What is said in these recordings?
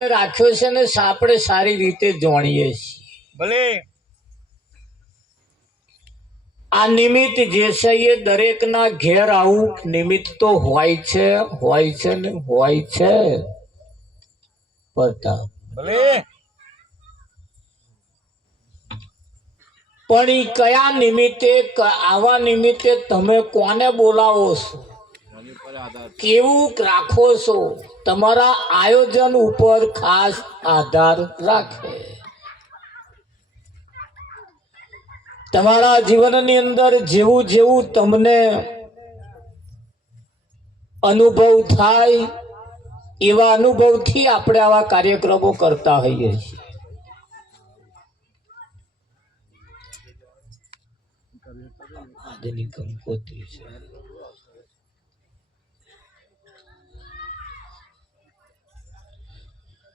રાખ્યો છે ને આપણે સારી રીતે જાણીએ છીએ ભલે આ નિમિત્ત જે છે એ દરેકના ઘેર આવું નિમિત્ત તો હોય છે ને હોય છે પ્રતાપ ભલે પણ ઈ કયા નિમિત્તે આવા નિમિત્તે તમે કોને બોલાવો છો કેવું રાખો છો તમારા આયોજન ઉપર ખાસ આધાર રાખે તમારા જીવનની અંદર જેવું જેવું તમને અનુભવ થાય એવા અનુભવથી આપણે આવા કાર્યક્રમો કરતા હોઈએ છીએ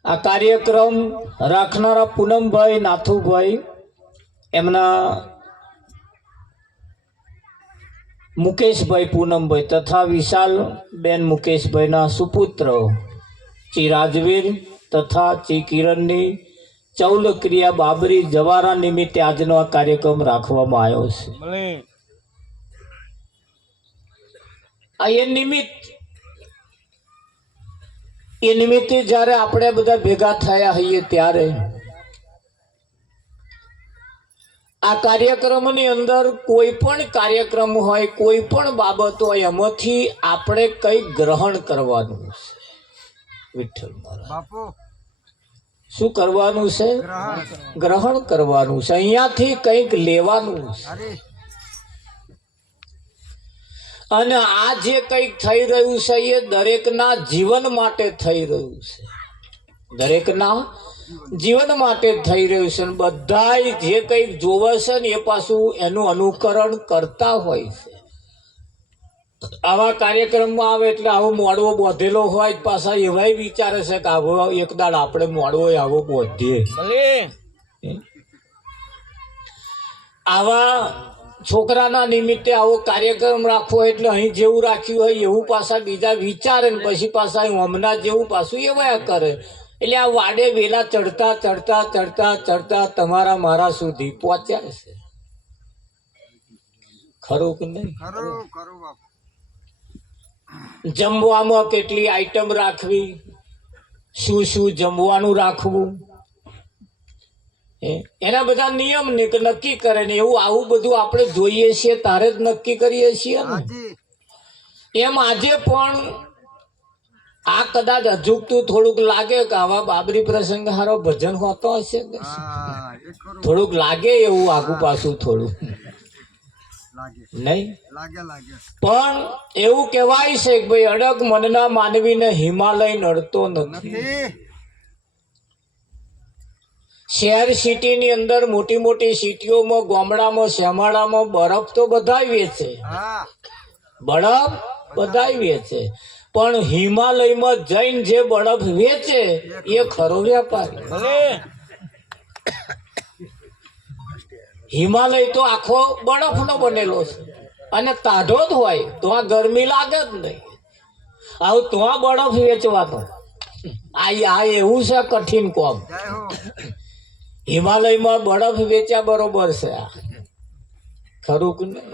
આ કાર્યક્રમ રાખનારા પૂનમભાઈ નાથુભાઈ એમના મુકેશભાઈ પૂનમભાઈ તથા વિશાલ બેન મુકેશભાઈના સુપુત્ર ચી રાજવીર તથા ચી કિરણની ચૌલ ક્રિયા બાબરી જવારા નિમિત્તે આજનો આ કાર્યક્રમ રાખવામાં આવ્યો છે ભલે આ એ નિમિત્તે જ્યારે આપણે બધા ભેગા થયા હોઈએ ત્યારે આ કાર્યક્રમની અંદર કોઈ પણ કાર્યક્રમ હોય કોઈ પણ બાબત હોય એમાંથી આપણે કંઈક ગ્રહણ કરવાનું છે વિઠ્ઠલ બાપુ શું કરવાનું છે ગ્રહણ કરવાનું છે અહીંયાથી કંઈક લેવાનું છે અને આ જે કંઈક થઈ રહ્યું છે એ દરેકના જીવન માટે થઈ રહ્યું છે દરેકના જીવન માટે થઈ રહ્યું છે અને બધા જે કંઈક જોવે છે ને એ પાછું એનું અનુકરણ કરતા હોય છે આવા કાર્યક્રમમાં આવે એટલે આવો મોડવો બોધેલો હોય પાછા એવાય વિચારે છે કે આવો એક દાડ આપણે મોડવો આવો બોધીએ ભલે આવા છોકરાના નિમિત્તે આવો કાર્યક્રમ રાખવો એટલે અહીં જેવું રાખ્યું હોય એવું પાછા બીજા વિચારે ને પછી પાછા હમણાં જેવું પાછું એવા કરે એટલે આ વાડે વેલા ચડતા ચડતા ચડતા ચડતા તમારા મારા સુધી પહોંચ્યા છે ખરું કે નહીં જમવામાં કેટલી આઈટમ રાખવી શું શું જમવાનું રાખવું એના બધા નિયમ નક્કી કરે ને એવું આવું બધું આપણે જોઈએ છીએ તારે જ નક્કી કરીએ છીએ ને એમ આજે પણ આ કદાચ અજુકતું થોડુંક લાગે કે આવા બાબરી પ્રસંગ હારો ભજન હોતો હશે થોડુંક લાગે એવું આગુ પાછું થોડું નહીં પણ એવું કહેવાય છે કે ભાઈ અડગ મનના માનવીને હિમાલય નડતો નથી શહેર સિટીની અંદર મોટી મોટી સિટીઓમાં ગામડામાં શ્યામાળામાં બરફ તો બધા વેચે બરફ બધા વેચે પણ હિમાલયમાં જઈને જે બરફ વેચે એ ખરો વેપારી ભલે હિમાલય તો આખો બરફનો બનેલો છે અને તાઢો જ હોય તો આ ગરમી લાગે જ નહીં આવું તો આ બરફ વેચવાનો આ એવું છે કઠિન કોમ હિમાલયમાં બરફ વેચ્યા બરોબર છે આ ખરું કે નહીં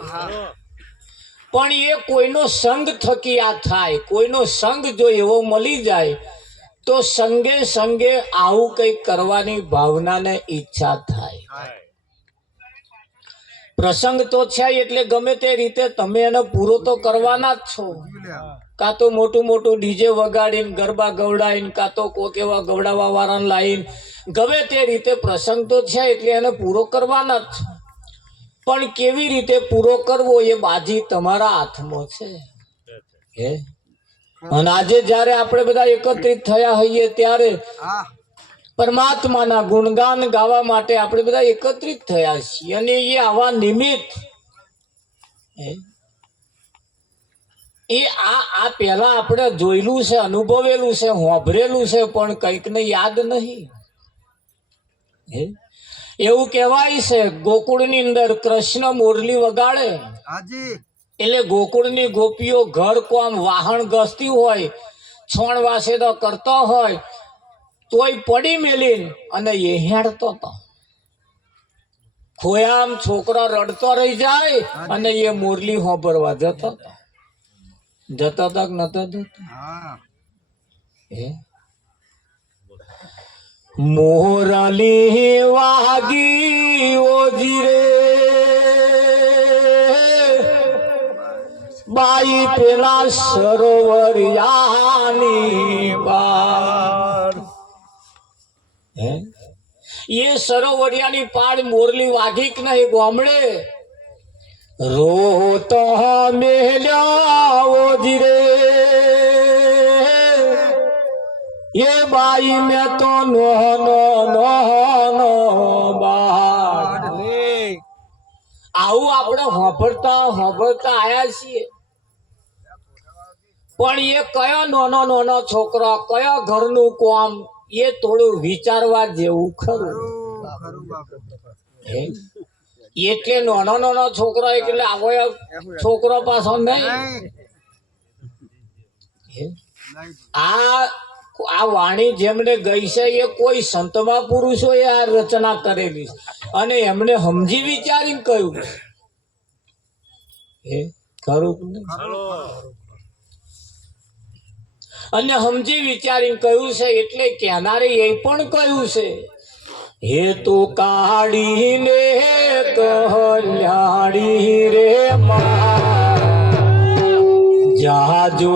પણ એ કોઈનો સંગ થકી આ થાય કોઈનો સંગ જો એવો મળી જાય તો સંગે સંગે આવું કંઈક કરવાની ભાવનાને ઈચ્છા થાય પ્રસંગ તો છે એટલે ગમે તે રીતે તમે એને પૂરો તો કરવાના જ છો કાં તો મોટું મોટું ડીજે વગાડીને ગરબા ગવડાવીને કાં તો કોઈક એવા ગવડાવવા વાળાને લાવીને ગમે તે રીતે પ્રસંગ તો છે એટલે એને પૂરો કરવાના જ છો પણ કેવી રીતે પૂરો કરવો એ બાજી તમારા હાથમાં છે અને આજે જ્યારે આપણે બધા એકત્રિત થયા હોઈએ ત્યારે પરમાત્માના ગુણગાન ગાવા માટે આપણે બધા એકત્રિત થયા છીએ અને એ આવા નિમિત્ત એ આ પહેલા આપણે જોયેલું છે અનુભવેલું છે હોંભરેલું છે પણ કંઈકને યાદ નહીં એવું કહેવાય છે ગોકુળની અંદર કૃષ્ણ મુરલી વગાડે એટલે ગોકુળની ગોપીઓ ઘર કોમ વાહન ગસતી હોય છોણ વાસેદો કરતો હોય તોય પડી મેલીને અને એ હેડતો હતો. ખોયામ છોકરો રડતો રહી જાય અને એ મુરલી હોભરવા જતો હતો. જતો હતો કે નતો જતો? મોરલી વાગી ઓજી રે બાઈ પેલા સરોવરિયાની બાર. એ સરોવરિયાની પાડ મોરલી વાગી કે નહીં ગામડે રોતો મેલ્યા ઓજી રે એ બાઈ મેં તો નો બાર. આવું આપણે હોભળતા આયા છીએ. પણ એ કયો નાનો છોકરો, કયો ઘરનું કામ, એ થોડું વિચારવા જેવું ખરું. એટલે નાનો છોકરો એટલે આવો છોકરો પાછો નહીં. આ વાણી જેમને ગઈ છે એ કોઈ સંતમાં પુરુષોએ આ રચના કરેલી છે અને એમને સમજી વિચારીને કહ્યું ખરું. અને સમજી વિચારીને કહ્યું છે એટલે કેનારે એ પણ કહ્યું છે હે તો કાઢીને કલ્યાણી રે જાજો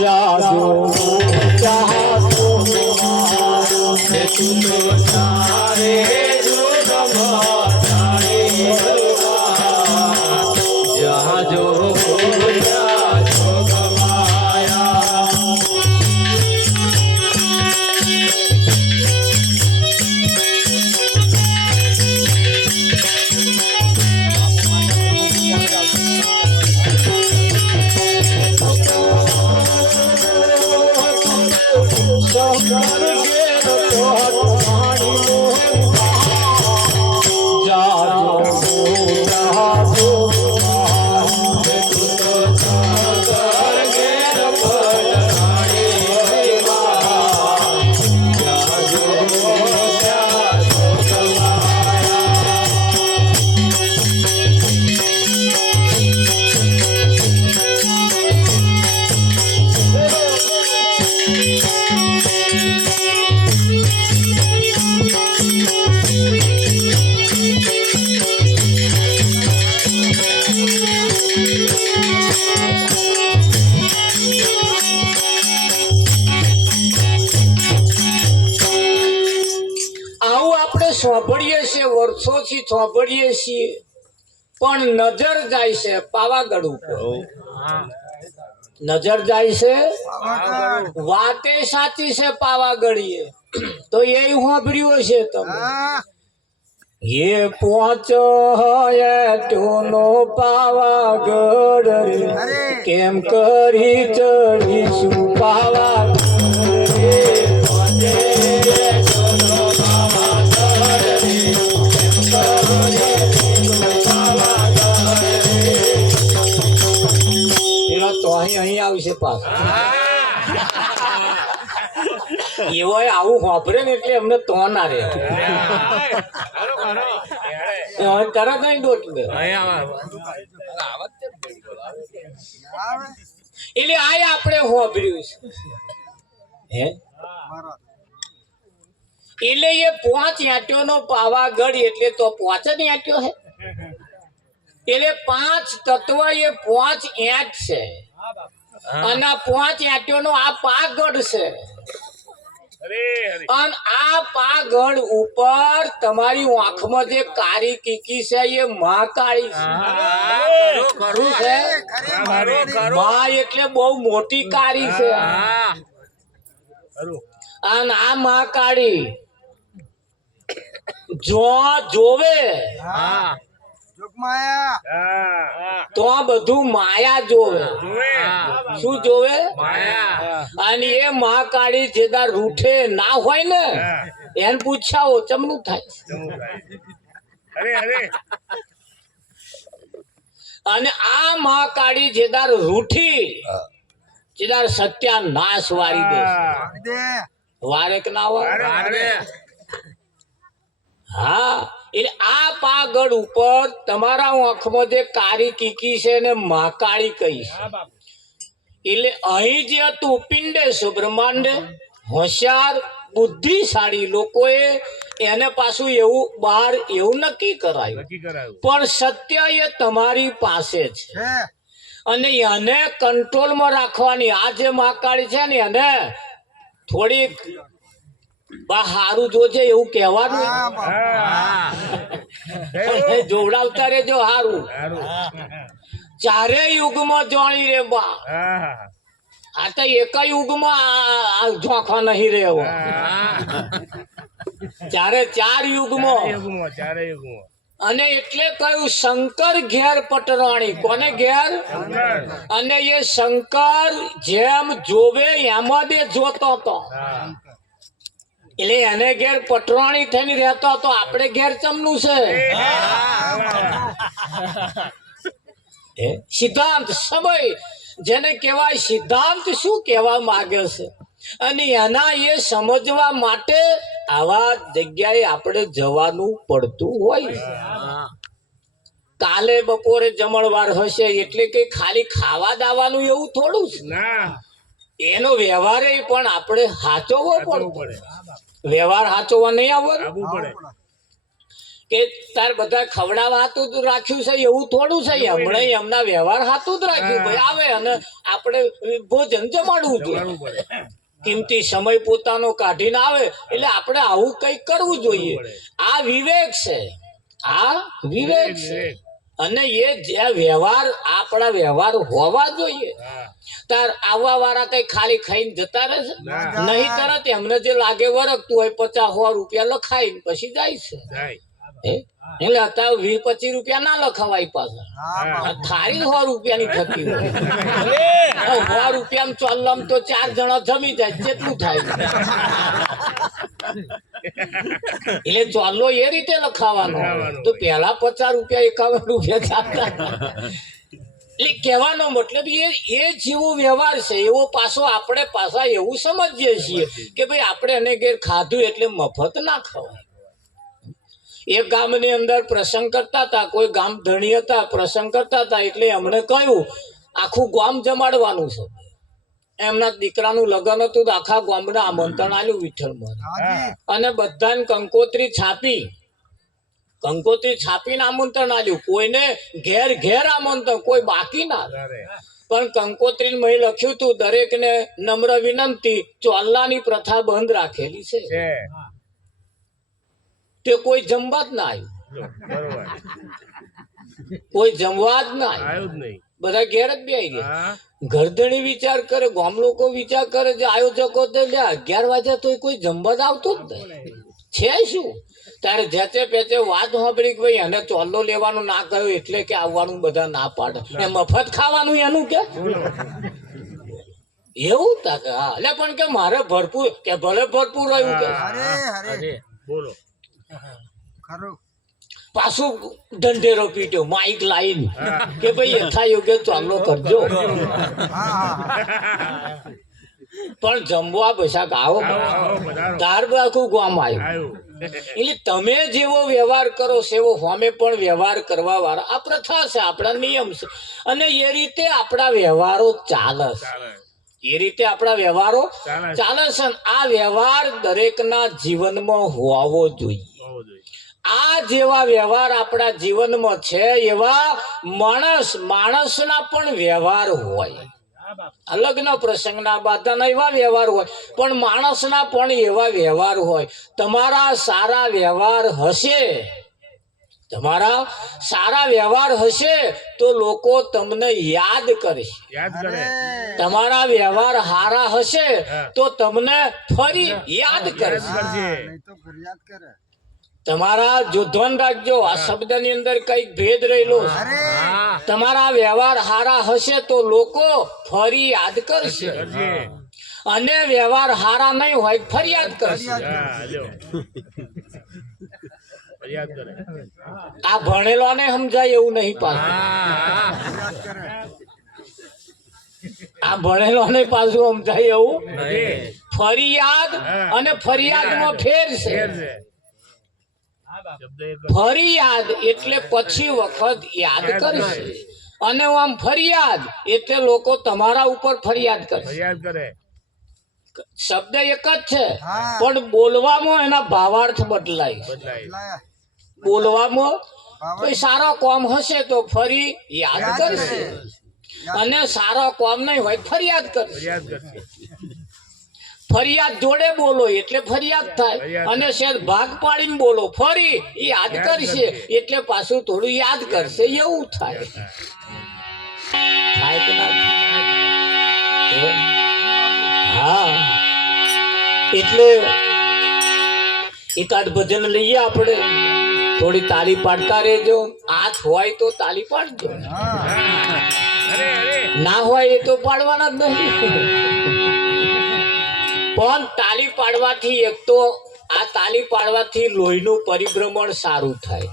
જાજો સાંભળીએ છીએ, વર્ષોથી સાંભળીએ છીએ, પણ નજર જાય છે પાવાગઢ ઉપર. નજર જાય છે, વાતે સાચી છે પાવાગઢીએ તો એ સાંભળ્યું છે તમે. એ પહોંચ નો પાવાગઢ રે કેમ કરી ચડીશું પાવાગઢ રે. અહીં આવશે પાછો એવો આવું વાપરે ને એટલે અમને તો ના રે તરત નહીં દોટ દે એટલે આ આપણે વાપર્યું છે હે. એટલે એ 5 આંટ્યો નો પાવાગઢ એટલે તો 5 જ આંટ્યો છે. એટલે 5 તત્વ એ 5 આંટ છે અને 5 આંટ્યો નો આ પાગઢ છે. અને આ પાગઢ ઉપર તમારી આંખમાં જે કાળી કીકી છે એ મહાકાળી છે. મા એટલે બહુ મોટી કાળી છે. અને આ મહાકાળી જો જોવે તો આ બધું માયા જોવે. શું જોવે? અને એ મહાકાળી જેદાર રૂઠે ના હોય ને એને પૂછાવો ચમનું થાય. અને આ મહાકાળી જેદાર રૂઠી જેદાર સત્યાનાશ વારી દે. વારે કે ના વારે? હા, એટલે આ પાગળ ઉપર તમારા આંખમાં જે કાળી કીકી છે ને મહાકાળી કહીશ. એટલે અહીં જે હતું પિંડેશ બ્રહ્માંડ હોશિયાર બુદ્ધિશાળી લોકોએ એને પાછું એવું બહાર એવું નક્કી કરાયું, પણ સત્ય એ તમારી પાસે છે અને એને કંટ્રોલમાં રાખવાની. આ જે મહાકાળી છે ને એને થોડીક હારું જોજે એવું કહેવાનું. જોવડાવતા રેજો હારું. ચારે યુગમાં જાણી રે બા. આ તો એક યુગમાં ઝોખા નહીં રહેવો. ચારે ચાર યુગમાં. અને એટલે કહ્યું શંકર ઘેર પટરાણી. કોને ઘેર? અને એ શંકર જેમ જોવે એમાં દે જોતો હતો. એટલે એને ઘેર પટરાણી થઈને રહેતો હતો. આપણે ઘેર ચમનું છે સિદ્ધાંત સમય જેને કહેવાય. સિદ્ધાંત શું કહેવા માંગે છે અને એના એ સમજવા માટે આવા જગ્યાએ આપણે જવાનું પડતું હોય. કાલે બપોરે જમણવાર હશે એટલે કે ખાલી ખાવા દાવાનું એવું થોડું છે. એનો વ્યવહાર પણ આપણે સાચવવો પડે. વ્યવહાર સાચવવા નહીં આવવાનું કે તાર બધા ખવડાવવા હાતું જ રાખ્યું છે એવું થોડું છે. હમણાં એમના વ્યવહાર હાતું જ રાખ્યું. ભાઈ આવે અને આપણે ભોજન જમાડવું જોઈએ. કિંમતી સમય પોતાનો કાઢીને આવે એટલે આપણે આવું કઈક કરવું જોઈએ. આ વિવેક છે. આ વિવેક છે. અને એ જે વ્યવહાર આપણા વ્યવહાર હોવા જોઈએ. તાર આવવા વાળા કઈ ખાલી ખાઈને જતા રહેશે નહીં. તરત એમને જે લાગે વરગતું હોય 50-100 રૂપિયા લખાઈને પછી જાય છે. એટલે અત્યારે 20-25 રૂપિયા ના લખવાય પાછા. થાળી 100 રૂપિયાની થતી હોય. 100 રૂપિયા ચોલ્લમ તો 4 જણા જમી જાય. કેટલું થાય? એટલે ચોલ્લો એ રીતે લખાવાનો તો પેલા 50 રૂપિયા 51 રૂપિયા ચાલતા. એટલે કહેવાનો મતલબ એ જેવો વ્યવહાર છે એવો પાછો આપણે પાછા એવું સમજીએ છીએ કે ભાઈ આપણે એને ઘેર ખાધું એટલે મફત ના ખવાય. એક ગામની અંદર પ્રસંગ કરતા હતા. કોઈ ગામ ધણી હતા, પ્રસંગ કરતા હતા એટલે એમણે કહ્યું આખું ગામ જમાડવાનું છે. એમના દીકરાનું લગ્ન હતું તો આખા ગામને આમંત્રણ આલ્યું વિઠ્ઠલમાં. અને બધાને કંકોત્રી છાપીને આમંત્રણ આલ્યું. કોઈને ઘેર ઘેર આમંત્રણ, કોઈ બાકી ના. પણ કંકોત્રી મય લખ્યું હતું દરેકને નમ્ર વિનંતી, ચોલ્લાની પ્રથા બંધ રાખેલી છે. તે કોઈ જમવા જ ના આવ્યું. કોઈ જમવા જ ના આવ્યું. બધા ઘેર જ બેસી ગયા. ઘરધણી વિચાર કરે, ગામ લોકો વિચાર કરે, જે આયોજકો 11 વાગ્યા તો કોઈ જમવા જ આવતું જ નહીં છે. શું તારે જેતે પેચે વાત સાંભળી કે ભાઈ એને ચોલ્લો લેવાનું ના કહ્યું એટલે કે આવવાનું બધા ના પાડે. એ મફત ખાવાનું એનું કે એવું તક. હા એટલે પણ કે મારે ભરપૂર કે ભલે ભરપૂર રહ્યું કે બોલો. પાછું ઢંઢેરો પીટ્યો માઇક લાઈન કે ભાઈ યથા યોગ્ય ચાલો કરજો. પણ જમવા પૈસા આવો તાર આખું ગામ આવ્યું. એટલે તમે જેવો વ્યવહાર કરો સેવો હોમે પણ વ્યવહાર કરવા વાળા આ પ્રથા છે, આપણા નિયમ છે. અને એ રીતે આપણા વ્યવહારો ચાલે છે. એ રીતે આપણા વ્યવહારો ચાલે છે. આ વ્યવહાર દરેકના જીવનમાં હોવો જોઈએ. આ જેવા વ્યવહાર આપણા જીવનમાં છે એવા માણસના પણ વ્યવહાર હોય. લગ્ન પ્રસંગના બાધાના એવા વ્યવહાર હોય, પણ માણસના પણ એવા વ્યવહાર હોય. તમારા સારા વ્યવહાર હશે તો લોકો તમને યાદ કરશે. તમારા વ્યવહાર સારા હશે તો તમને ફરી યાદ કરશે. તમારા જોધન રાખજો, આ શબ્દની અંદર કઈક ભેદ રહેલો છે. તમારા વ્યવહાર હારા હશે તો લોકો ફરી યાદ કરશે, અને વ્યવહાર હારા નહીં હોય ફરિયાદ કરશે. આ ભણેલો ને સમજાય એવું નહીં પાછું. આ ભણેલો ને પાછું સમજાય એવું ફરિયાદ અને ફરિયાદમાં ફેર છે. ફરિયાદ એટલે પછી વખત યાદ કરશે, અને આમ ફરિયાદ એટલે લોકો તમારા ઉપર ફરિયાદ કરશે. શબ્દ એક જ છે, પણ બોલવામાં એના ભાવાર્થ બદલાય. બોલવામાં કોઈ સારો કોમ હશે તો ફરી યાદ કરશે, અને સારો કોમ નહીં હોય ફરિયાદ કરશે. ફરિયાદ જોડે બોલો એટલે ફરિયાદ થાય, અને શેર ભાગ પાડીને બોલો ફરી યાદ કરશે એટલે પાછું થોડું યાદ કરશે, એવું થાય. થાય કે ના થાય? હા, એટલે એકાદ ભજન લઈએ આપણે, થોડી તાળી પાડતા રહેજો. હાથ હોય તો તાળી પાડજો, ના હોય એ તો પાડવાના જ નહીં. પણ તાળી પાડવાથી એક તો આ તાળી પાડવાથી લોહીનું પરિભ્રમણ સારું થાય.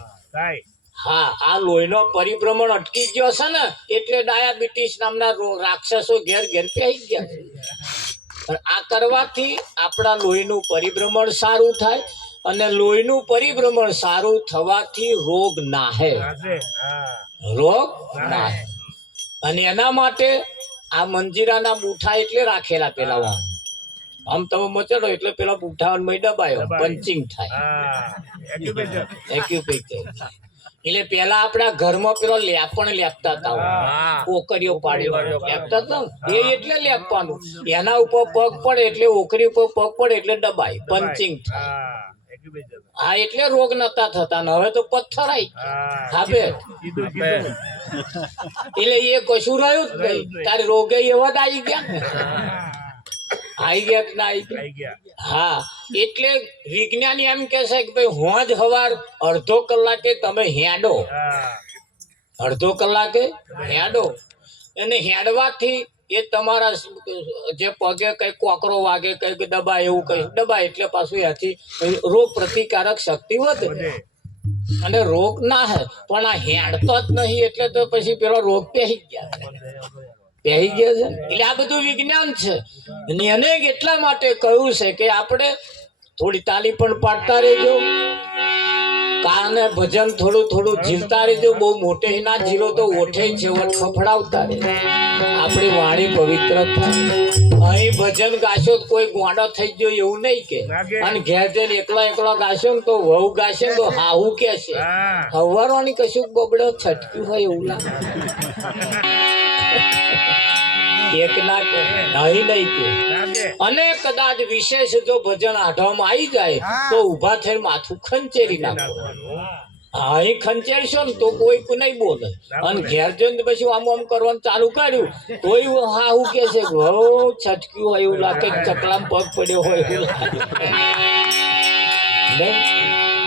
હા, આ લોહીનો પરિભ્રમણ અટકી ગયો છે ને, એટલે ડાયાબિટીસ નામના રાક્ષસો ઘેર ઘેર પહેરી ગયા છે. આ કરવાથી આપણા લોહીનું પરિભ્રમણ સારું થાય, અને લોહીનું પરિભ્રમણ સારું થવાથી રોગ નાહે, રોગ નાહે. અને એના માટે આ મંજીરાના બૂઠા એટલે રાખેલા પેલા આમ તમે મચડો એટલે પેલા બૂઠા દબાયો, પંચિંગ થાય, એક્યુપેક્ચર. એટલે પેલા આપણા ઘરમાં પેલો લેપણ લેપતા હતા, ઓકરીઓ પાડી લેપતા હતા, એ એટલે લેપવાનું. એના ઉપર પગ પડે એટલે ઓકરી ઉપર પગ પડે એટલે દબાય, પંચિંગ થાય. હા, એટલે રોગ નતા થતા. હવે તો પથ્થર આવે, એટલે એ કશું રહ્યું જ નહીં. તારે રોગે એવા જ આવી ગયા ને, આવી ગયા કે ના આવી ગયા? હા, એટલે વિજ્ઞાની એમ કે છે કે ભાઈ હોજ હવાર અડધો કલાકે તમે હેડો, અડધો કલાકે હેડો, અને હેડવાથી એ તમારા જે પગે કઈ કોકરો વાગે, કઈક દબાય, એવું કઈ દબાય એટલે પાછું એથી રોગ પ્રતિકારક શક્તિ વધે, અને રોગ ના હે. પણ આ હેડતો જ નહીં એટલે તો પછી પેલો રોગ પહેરી ગયા છે. એટલે આ બધું વિજ્ઞાન છે. એને એટલા માટે કહ્યું છે કે આપણે થોડી તાલી પણ પાડતા રહેજો, કાને ભજન થોડું થોડું ઝીલતા રહેજો. બહુ મોટે ના ઝીલો તો ઓઠે છેવટ ફફડાવતા રહે, આપણી વાણી પવિત્ર થાય. અહીં ભજન ગાશો તો કોઈ ગોંડો થઈ ગયો એવું નહીં કે, અને ઘેર જઈને એકલા એકલા ગાશો ને તો વહુ ગાશે તો હાહુ કે છે, હવારોની કશું બબડો છટક્યું હોય એવું લાગે. એક ના કે નહીં નહીં કે, અને કદાચ વિશેષ જો ભજન આઢવામાં આવી જાય તો ઉભા થઈને માથું ખંચેરી નાખો. અહીં ખંચેરશો ને તો કોઈ નહીં બોલે, અને ઘેર જઈને પછી આમ આમ કરવાનું ચાલુ કર્યું તોય હાહુ કે છે બહુ છટક્યું હોય એવું લાગે, ચકલામ પગ પડ્યો હોય એવું લાગે.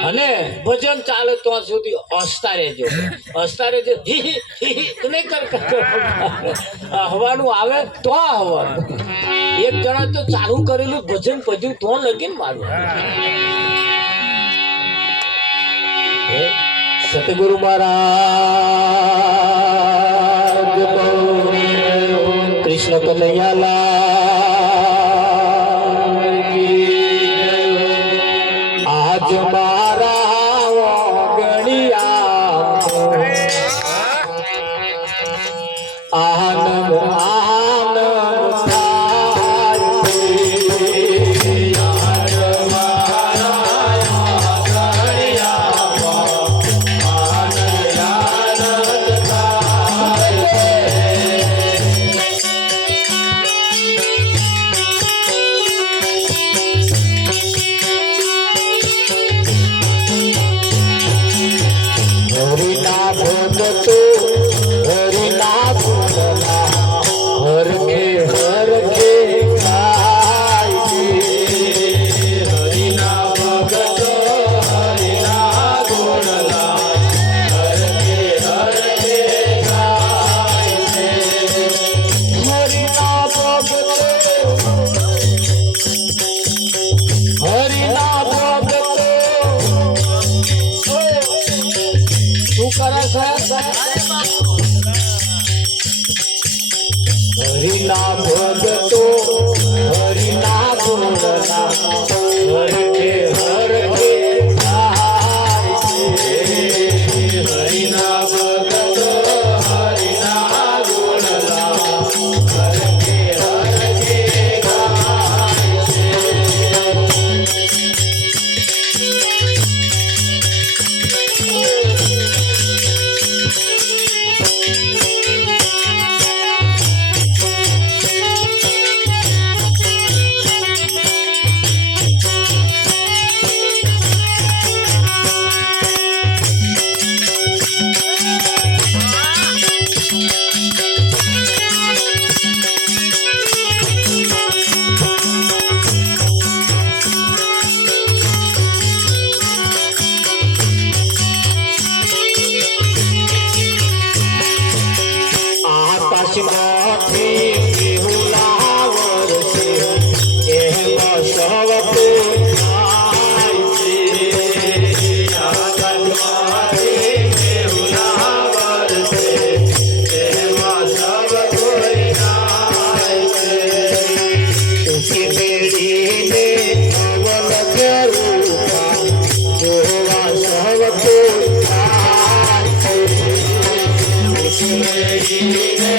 અને ભજન ચાલે ત્યાં સુધી હસતા રહેજો, હસતા રહેજો. નહીં હવાનું આવે તો હવાનું. એક જણા તો ચાલુ કરેલું ભજન પજ્યું તો લગીન મારું. સતગુરુ મહારાજ કૃષ્ણ કનૈયાલા આજ હરિના ભગતો હરિના ગુણના હરખે હરખે ગાય છે. હરિના ભગતો હરિના ગુણના હરખે હરખે ગાય છે. આકાશમાંથી મેહુલા વરસે એમાં સૌ કોઈ જાય છે. આકાશમાંથી મેહુલા વરસે એમાં સૌ કોઈ જાય છે. ઊંચી બેડીને અવલ રૂપા જોવા સૌ કોઈ જાય છે. ઊંચી બેડીને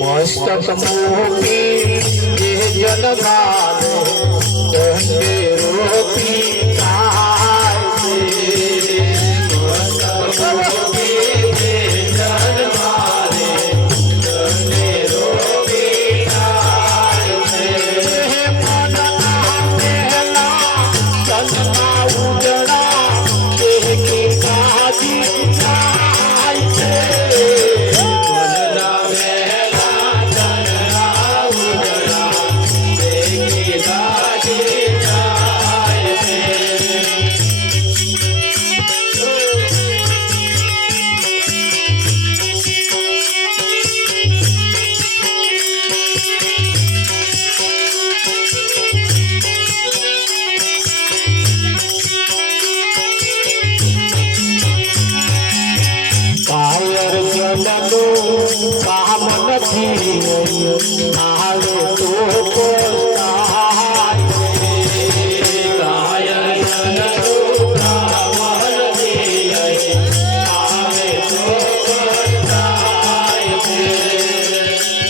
મસ્તક મોટી જે જનમાને દંડે રોપી થાય છે. મસ્તક મોટી જે જનમાને દંડે રોપી થાય છે. મનના પહેલા ચંદ્રના ઉજળા દેખી કાજી જાય છે. કામ નથી આવે તો પસ્તાય છે. કાયર જનનું કામ નથી આવે તો પસ્તાય છે.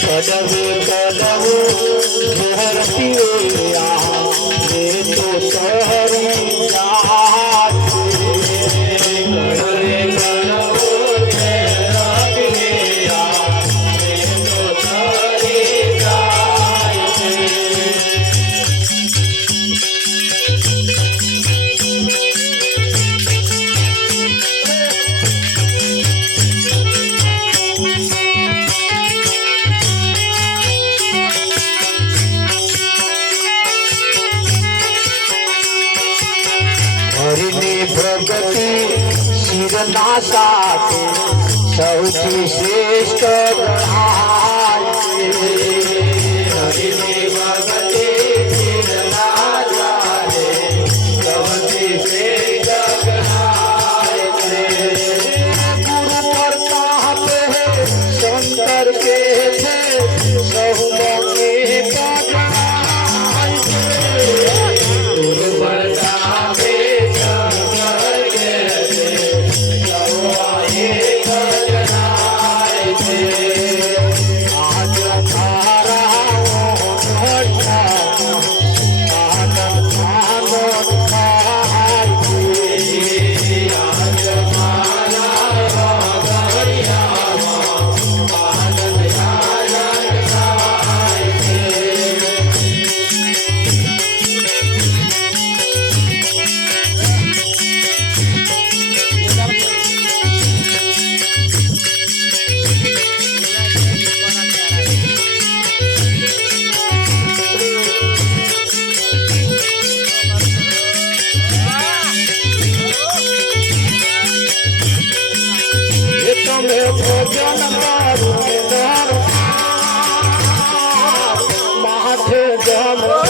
કદવે કદવું ઝેર પીયા રે તો તરી જાય છે. કદવે કદવું ઝેર પીયા રે તો તરી જાય છે. હરિની ભગતિ શિરના સાથે સૌથી શ્રેષ્ઠ ગણાય છે. હરિની ભગતિ શિરના સાથે સૌથી શ્રેષ્ઠ ગણાય છે. ગુરુ પ્રતાપે શંકર કે છે સહુમાં કે પગલાય છે. ગુરુ પ્રતાપે આજ ભજન કરું માથે જમો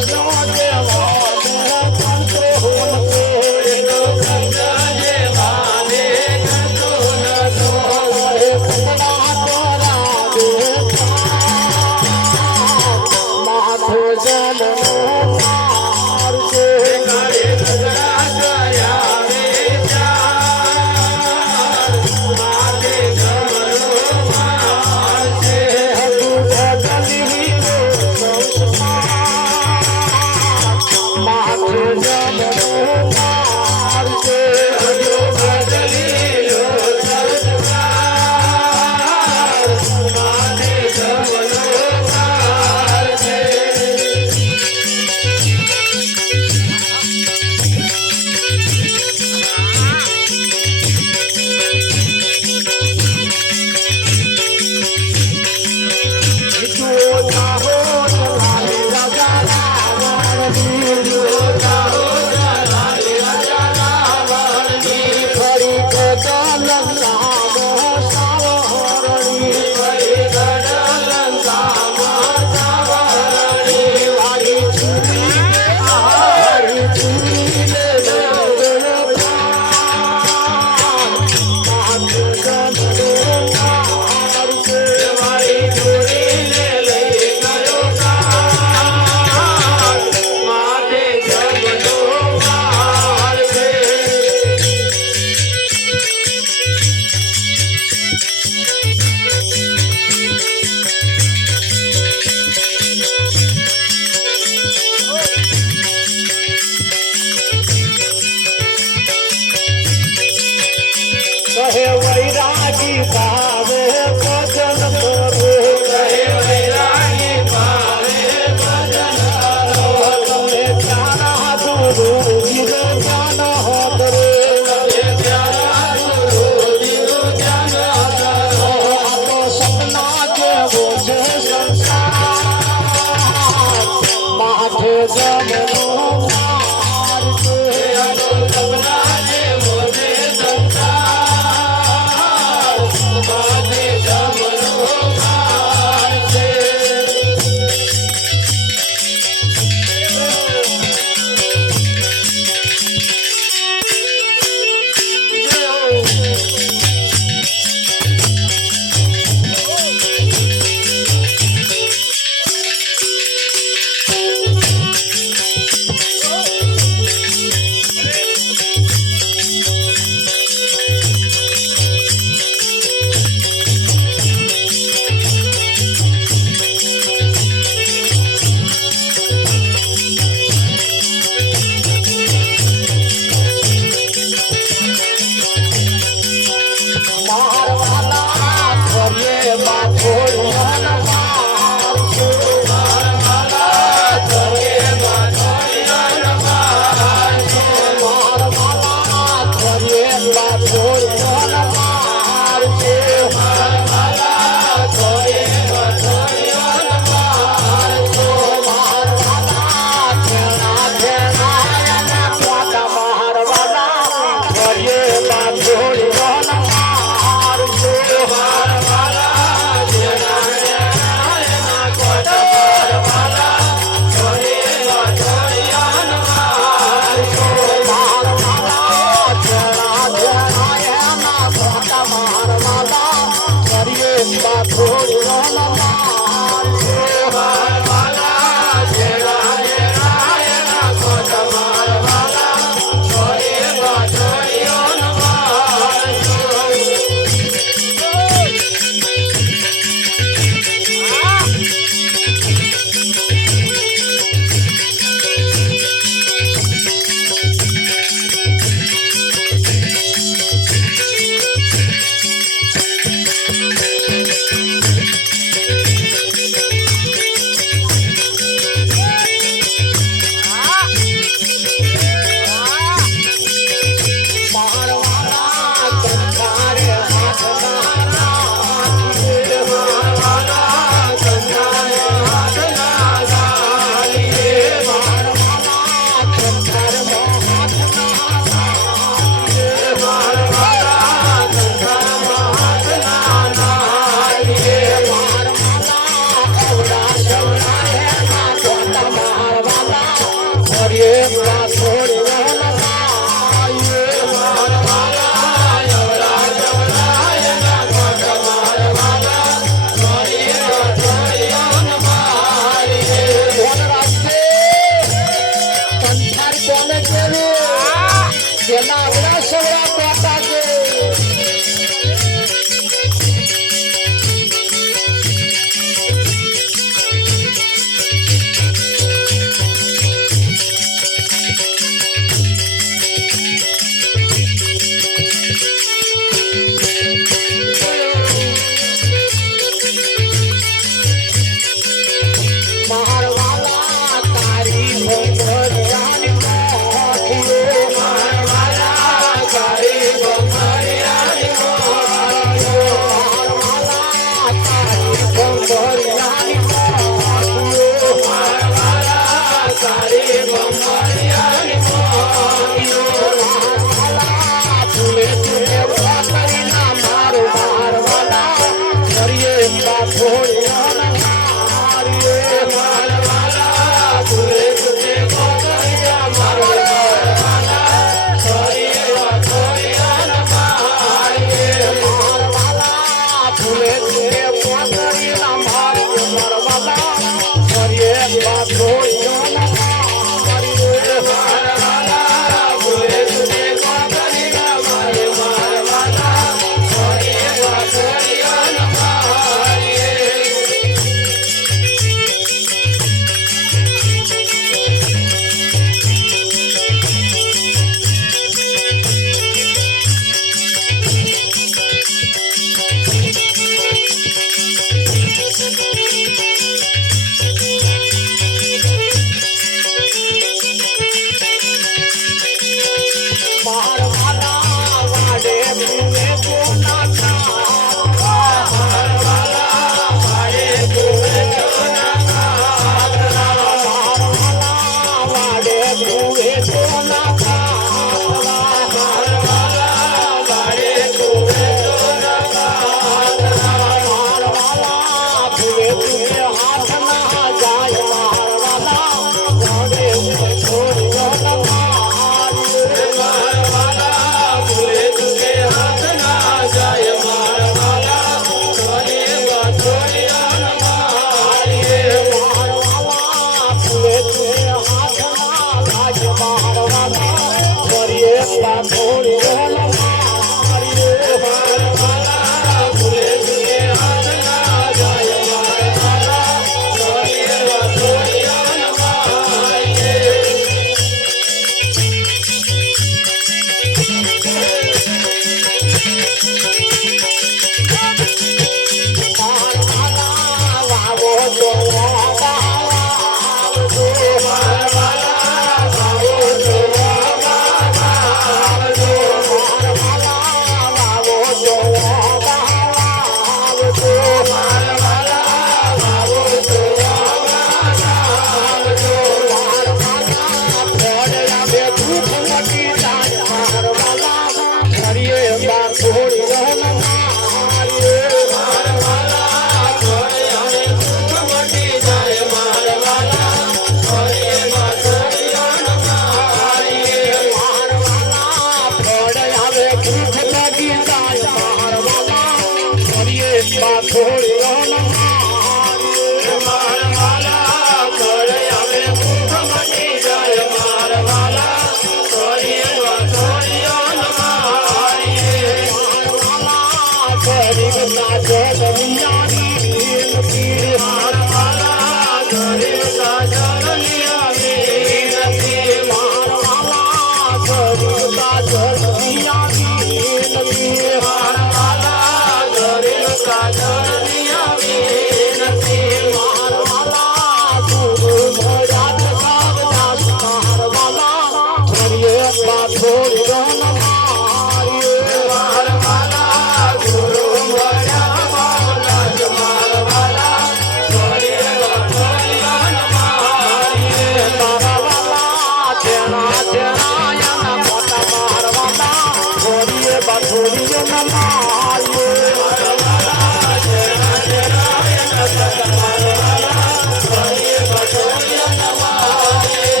પાછો રન મારીએ મારવાલા ગુરુ મળ્યા માવલા જ મારવાલા છોડીએ રન મારીએ મારવાલા ચેણા ચેણા યાના મોટા મારવાલા છોડીએ છોડીએ ન મારીએ મારવાલા ચેણા ચેણા યાના મોટા મારવાલા છોડીએ છોડીએ ન મારીએ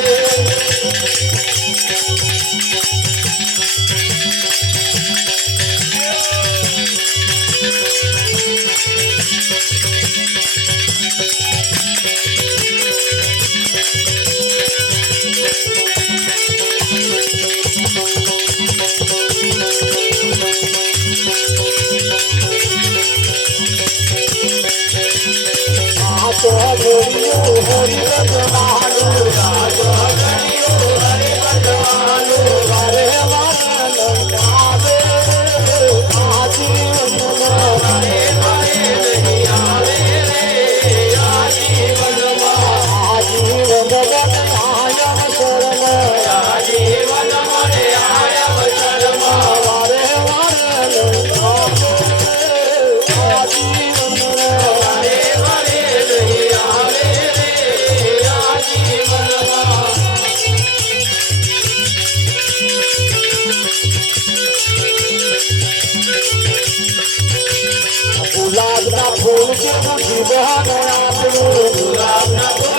ગુલાબના ફૂલ જેવું જીવન આપણું ગુલાબના